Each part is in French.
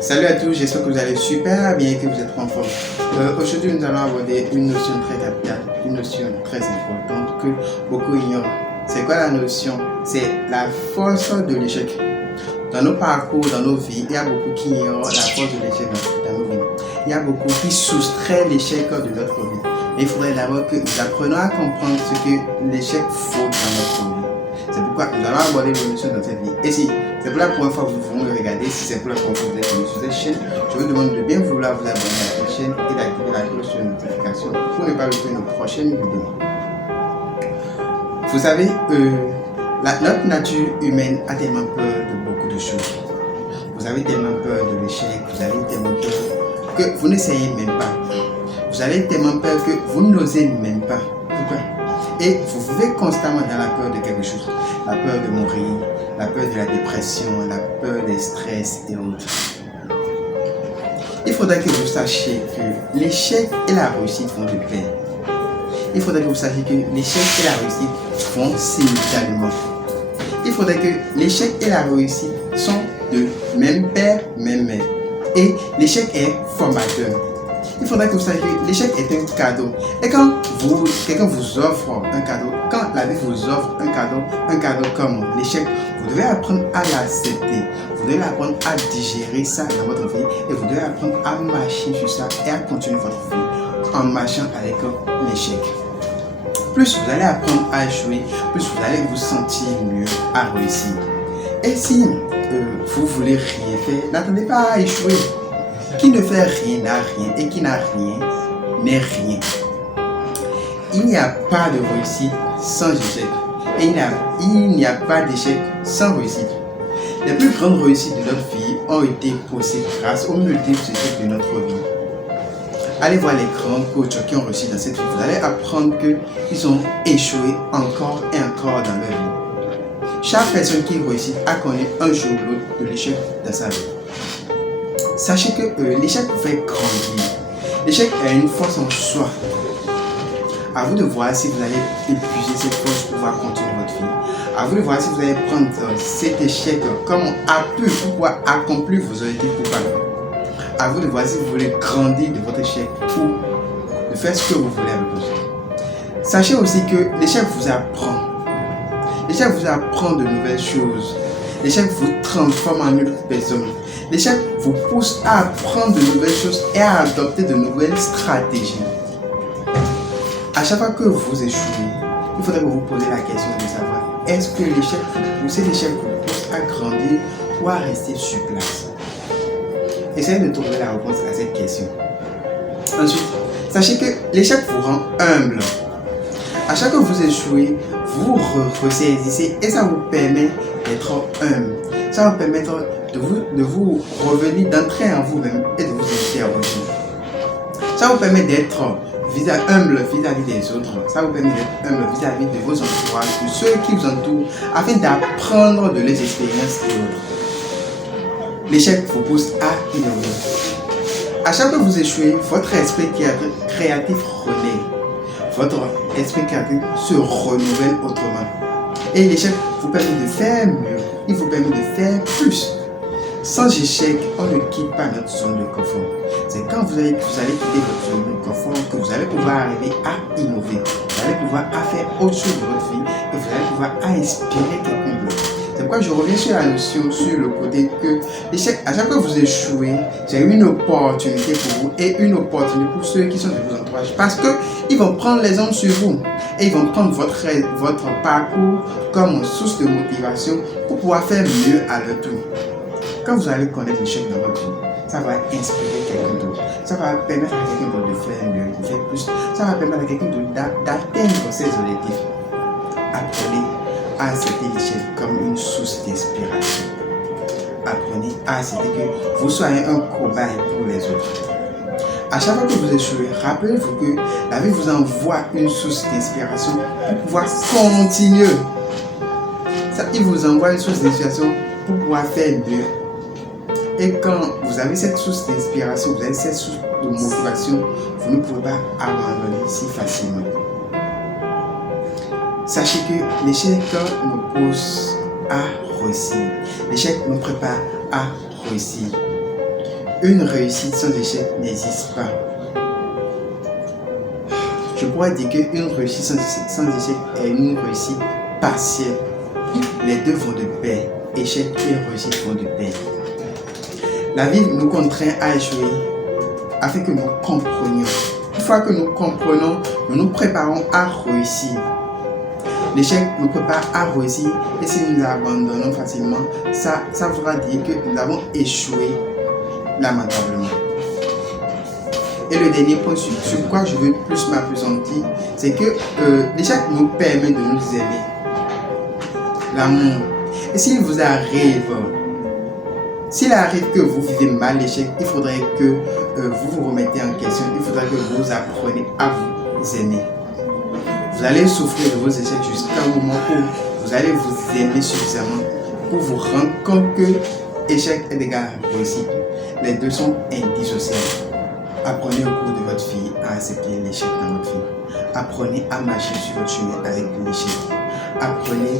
Salut à tous, j'espère que vous allez super bien et que vous êtes en forme. Aujourd'hui, nous allons aborder une notion très capitale, une notion très importante que beaucoup ignorent. C'est quoi la notion? C'est la force de l'échec. Dans nos parcours, dans nos vies, il y a beaucoup qui ignorent la force de l'échec dans nos vies. Il y a beaucoup qui soustraient l'échec de notre vie. Mais il faudrait d'abord que nous apprenions à comprendre ce que l'échec faut dans notre vie. C'est pourquoi nous allons aborder les notions dans cette vie. Et si c'est pour la première fois que vous me regardez, si c'est pour la première fois que vous êtes venu sur cette chaîne, je vous demande de bien vouloir vous abonner à cette chaîne et d'activer la cloche de notification pour ne pas louper nos prochaines vidéos. Vous savez, notre nature humaine a tellement peur de beaucoup de choses. Vous avez tellement peur de l'échec, vous avez tellement peur que vous n'essayez même pas. Vous avez tellement peur que vous n'osez même pas. Pourquoi? Et vous vivez constamment dans la peur de quelque chose. La peur de mourir, la peur de la dépression, la peur des stress et autres. Il faudrait que vous sachiez que l'échec et la réussite vont de pair. Il faudrait que vous sachiez que l'échec et la réussite vont simultanément. Il faudrait que l'échec et la réussite sont de même père, même mère. Et l'échec est formateur. Il faudrait que vous sachiez que l'échec est un cadeau. Et quand quelqu'un vous offre un cadeau, quand la vie vous offre un cadeau comme l'échec, vous devez apprendre à l'accepter. Vous devez apprendre à digérer ça dans votre vie et vous devez apprendre à marcher sur ça et à continuer votre vie en marchant avec l'échec. Plus vous allez apprendre à échouer, plus vous allez vous sentir mieux à réussir. Et si vous voulez rien faire, n'attendez pas à échouer. Qui ne fait rien n'a rien et qui n'a rien n'est rien. Il n'y a pas de réussite sans échec et il n'y a pas d'échec sans réussite. Les plus grandes réussites de notre vie ont été possibles grâce aux multiples échecs de notre vie. Allez voir les grands coachs qui ont réussi dans cette vie. Vous allez apprendre qu'ils ont échoué encore et encore dans leur vie. Chaque personne qui réussit a connu un jour ou l'autre de l'échec dans sa vie. Sachez que l'échec vous fait grandir. L'échec est une force en soi. À vous de voir si vous allez épuiser cette force pour pouvoir continuer votre vie. À vous de voir si vous allez prendre cet échec comme appui pour pouvoir accomplir vos objectifs pour pas. À vous de voir si vous voulez grandir de votre échec ou de faire ce que vous voulez avec vous. Sachez aussi que l'échec vous apprend. L'échec vous apprend de nouvelles choses. L'échec vous transforme en une autre personne. L'échec vous pousse à apprendre de nouvelles choses et à adopter de nouvelles stratégies. À chaque fois que vous échouez, il faudrait que vous posiez la question de savoir est-ce que l'échec ou cet échec vous pousse à grandir ou à rester sur place. Essayez de trouver la réponse à cette question. Ensuite, sachez que l'échec vous rend humble. À chaque fois que vous échouez, vous ressaisissez et ça vous permet d'être humble. Ça va vous permettre de vous revenir, d'entrer en vous-même et de vous inviter à revenir. Ça vous permet d'être humble vis-à-vis des autres. Ça vous permet d'être humble vis-à-vis de vos entourages, de ceux qui vous entourent, afin d'apprendre de leurs expériences et autres. L'échec vous pousse à innover. À chaque fois que vous échouez, votre esprit créatif renaît. Votre esprit créatif se renouvelle autrement. Et l'échec vous permet de faire mieux. Il vous permet de faire plus. Sans échec, on ne quitte pas notre zone de confort. C'est quand vous allez quitter votre zone de confort que vous allez pouvoir arriver à innover. Vous allez pouvoir faire autre chose de votre vie et vous allez pouvoir inspirer quelqu'un d'autre. C'est pourquoi je reviens sur la notion, sur le côté que l'échec, à chaque fois que vous échouez, c'est une opportunité pour vous et une opportunité pour ceux qui sont de vos entourages. Parce qu'ils vont prendre l'exemple sur vous et ils vont prendre votre parcours comme source de motivation pour pouvoir faire mieux à leur tour. Quand vous allez connaître l'échec dans votre vie, ça va inspirer quelqu'un d'autre. Ça va permettre à quelqu'un d'autre de faire mieux, de faire plus. Ça va permettre à quelqu'un d'autre d'atteindre ses objectifs. Apprenez à accepter l'échec comme une source d'inspiration. Apprenez à accepter que vous soyez un cobaye pour les autres. À chaque fois que vous échouez, rappelez-vous que la vie vous envoie une source d'inspiration pour pouvoir continuer. Il vous envoie une source d'inspiration pour pouvoir faire mieux. Et quand vous avez cette source d'inspiration, vous avez cette source de motivation, vous ne pouvez pas abandonner si facilement. Sachez que l'échec nous pousse à réussir. L'échec nous prépare à réussir. une réussite sans échec n'existe pas. Je pourrais dire qu'une réussite sans échec est une réussite partielle. Les deux vont de pair. Échec et réussite vont de pair. La vie nous contraint à échouer afin que nous comprenions. Une fois que nous comprenons, nous nous préparons à réussir. L'échec nous prépare à réussir et si nous abandonnons facilement, ça voudra dire que nous avons échoué lamentablement. Et le dernier point sur quoi je veux plus m'appesantir, c'est que l'échec nous permet de nous aimer. L'amour. Et s'il arrive que vous vivez mal l'échec, il faudrait que vous vous remettez en question, il faudrait que vous appreniez à vous aimer. Vous allez souffrir de vos échecs jusqu'à un moment où vous allez vous aimer suffisamment pour vous rendre compte que échec est égal à réussite. Les deux sont indissociables. Apprenez au cours de votre vie à accepter l'échec dans votre vie. Apprenez à marcher sur votre chemin avec l'échec. Apprenez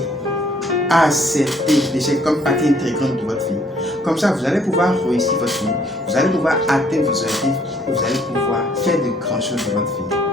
à accepter l'échec comme partie intégrante de votre vie. Comme ça, vous allez pouvoir réussir votre vie, vous allez pouvoir atteindre vos objectifs et vous allez pouvoir faire de grandes choses de votre vie.